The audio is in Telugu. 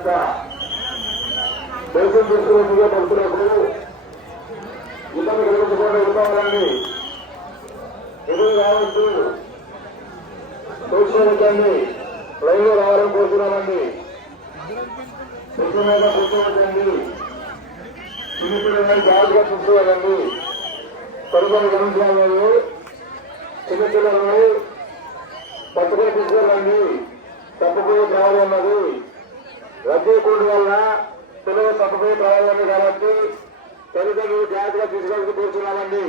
యొక్క దేశం తీసుకునే భక్తులకు ఇతను కలిగించుకోవడం ఇవ్వాలండి. ఎదురు రావచ్చు, కూర్చోవచ్చండి, లైవ్ లో రావాలని కోరుతున్నామండి. మీద కూర్చోవచ్చండి, చిన్నపిల్లలని జాగ్రత్తగా చూసుకోవాలండి. పరుగులు గమనించాలి. చిన్నపిల్లలని పట్టుకొని తీసుకోవాలండి. తప్పపోయే ప్రమాదం ఉన్నది. రద్దీ కూడి వల్ల పిల్లలు తప్పపోయే ప్రమాదం ఉంది కాబట్టి తల్లిదండ్రులు జాగ్రత్తగా తీసుకోవాలని కోరుతున్నామండి.